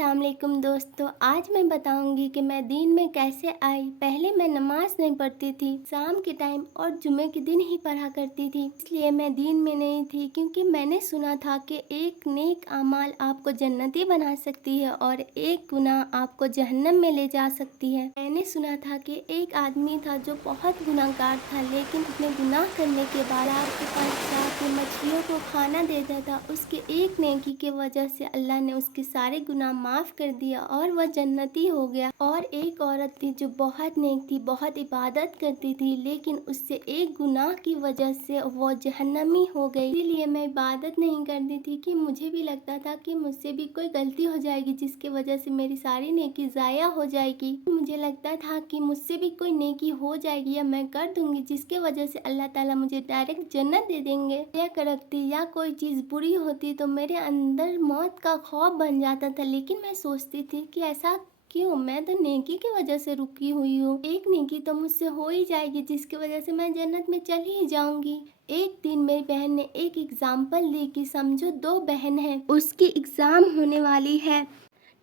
अस्सलाम वालेकुम दोस्तों, आज मैं बताऊंगी कि मैं दीन में कैसे आई। पहले मैं नमाज नहीं पढ़ती थी, शाम के टाइम और जुमे के दिन ही पढ़ा करती थी। इसलिए मैं दीन में नहीं थी, क्योंकि मैंने सुना था कि एक नेक अमाल आपको जन्नती बना सकती है और एक गुनाह आपको जहन्नम में ले जा सकती है। मैंने सुना था कि एक आदमी था जो बहुत गुनाहगार था, लेकिन अपने गुनाह करने के बाद आपके पास जाके मछलियों को खाना देता था। उसके एक नेकी की वजह से अल्लाह ने उसके सारे गुनाह माफ कर दिया और वह जन्नती हो गया। और एक औरत थी जो बहुत नेक थी, बहुत इबादत करती थी, लेकिन उससे एक गुनाह की वजह से वो जहन्नमी हो गई। इसीलिए मैं इबादत नहीं करती थी कि मुझे भी लगता था कि मुझसे भी कोई गलती हो जाएगी जिसकी वजह से मेरी सारी नेकी ज़ाया हो जाएगी। मुझे लगता था कि मुझसे भी कोई नेकी हो जाएगी या मैं कर दूंगी जिसके वजह से अल्लाह ताला मुझे डायरेक्ट जन्नत दे देंगे। या करती या कोई चीज़ बुरी होती तो मेरे अंदर मौत का खौफ बन जाता था, लेकिन मैं सोचती थी कि ऐसा क्यों, मैं तो नेकी की वजह से रुकी हुई हूँ। एक नेकी तो मुझसे हो ही जाएगी जिसकी वजह से मैं जन्नत में चली ही जाऊंगी। एक दिन मेरी बहन ने एक एग्जाम्पल दी कि समझो दो बहन हैं, उसकी एग्ज़ाम होने वाली है।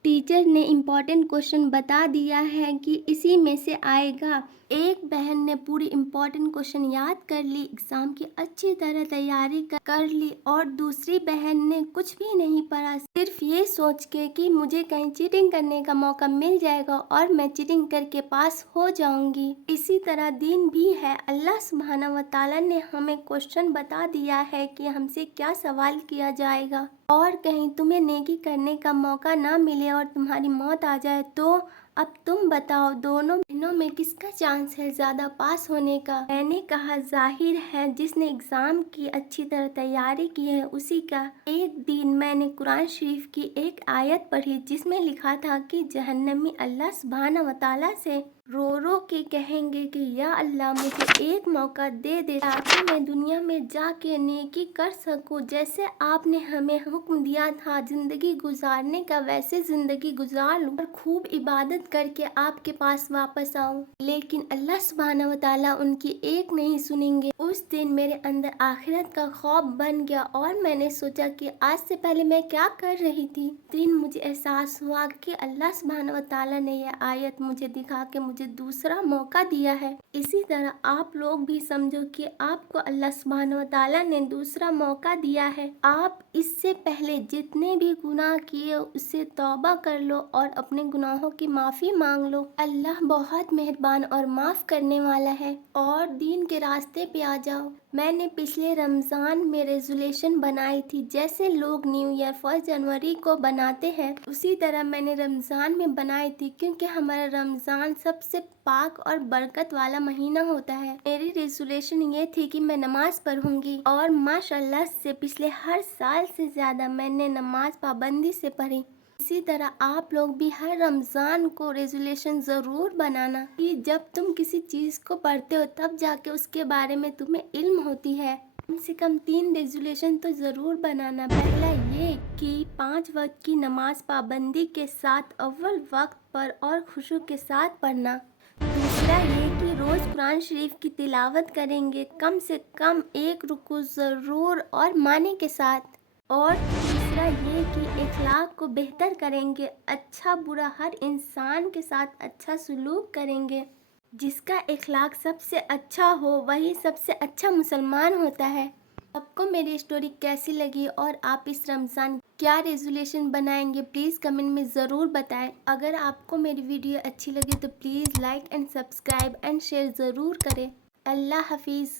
टीचर ने इम्पोर्टेंट क्वेश्चन बता दिया है कि इसी में से आएगा। एक बहन ने पूरी इम्पोर्टेंट क्वेश्चन याद कर ली, एग्ज़ाम की अच्छी तरह तैयारी कर ली, और दूसरी बहन ने कुछ भी नहीं पढ़ा, सिर्फ ये सोच के कि मुझे कहीं चीटिंग करने का मौका मिल जाएगा और मैं चीटिंग करके पास हो जाऊंगी। इसी तरह दीन भी है। अल्लाह सुब्हानहू व तआला ने हमें क्वेश्चन बता दिया है कि हमसे क्या सवाल किया जाएगा, और कहीं तुम्हें नेकी करने का मौका ना मिले और तुम्हारी मौत आ जाए तो अब तुम बताओ दोनों बहनों में किसका चांस है ज़्यादा पास होने का। मैंने कहा जाहिर है जिसने एग्ज़ाम की अच्छी तरह तैयारी की है उसी का। एक दिन मैंने कुरान शरीफ की एक आयत पढ़ी जिसमें लिखा था कि जहन्नमी अल्लाह सुब्हानहू व तआला से रो रो के कहेंगे कि या अल्लाह मुझे एक मौका दे दे ताकि मैं दुनिया में जाके नेकी कर सकूं, जैसे आपने हमें हुक्म दिया था ज़िंदगी गुजारने का वैसे ज़िंदगी गुजार लूं और खूब इबादत करके आपके पास वापस आऊं। लेकिन अल्लाह सुब्हानहू व तआला उनकी एक नहीं सुनेंगे। उस दिन मेरे अंदर आखिरत का खौफ बन गया और मैंने सोचा कि आज से पहले मैं क्या कर रही थी। दिन मुझे एहसास हुआ कि अल्लाह सुब्हानहू व तआला ने यह आयत मुझे दिखा के मुझे दूसरा मौका दिया है। इसी तरह आप लोग भी समझो कि आपको अल्लाह सुब्हानहू व तआला ने दूसरा मौका दिया है। आप इससे पहले जितने भी गुनाह किए उससे तौबा कर लो और अपने गुनाहों की माफ़ी मांग लो। अल्लाह बहुत मेहरबान और माफ़ करने वाला है। और दीन के रास्ते पे आ जाओ। मैंने पिछले रमज़ान में रेजोल्यूशन बनाई थी, जैसे लोग न्यू ईयर 1 जनवरी को बनाते हैं उसी तरह मैंने रमज़ान में बनाई थी, क्योंकि हमारा रमज़ान सबसे पाक और बरकत वाला महीना होता है। मेरी रेजोल्यूशन ये थी कि मैं नमाज पढ़ूंगी और माशाल्लाह से पिछले हर साल से ज़्यादा मैंने नमाज पाबंदी से पढ़ी। इसी तरह आप लोग भी हर रमज़ान को रेजोल्यूशन ज़रूर बनाना कि जब तुम किसी चीज़ को पढ़ते हो तब जाके उसके बारे में तुम्हें इल्म होती है। कम से कम 3 रेजोल्यूशन तो ज़रूर बनाना। पहला ये कि 5 वक्त की नमाज पाबंदी के साथ अव्वल वक्त पर और खुशू के साथ पढ़ना। दूसरा ये कि रोज़ कुरान शरीफ की तिलावत करेंगे, कम से कम 1 रुकू ज़रूर और माने के साथ। और तीसरा ये कि इखलाक को बेहतर करेंगे, अच्छा बुरा हर इंसान के साथ अच्छा सलूक करेंगे। जिसका इखलाक सबसे अच्छा हो वही सबसे अच्छा मुसलमान होता है। आपको मेरी स्टोरी कैसी लगी और आप इस रमज़ान क्या रेजोल्यूशन बनाएंगे, प्लीज़ कमेंट में ज़रूर बताएं। अगर आपको मेरी वीडियो अच्छी लगी तो please like and subscribe and share ज़रूर करें। अल्लाह हाफिज़।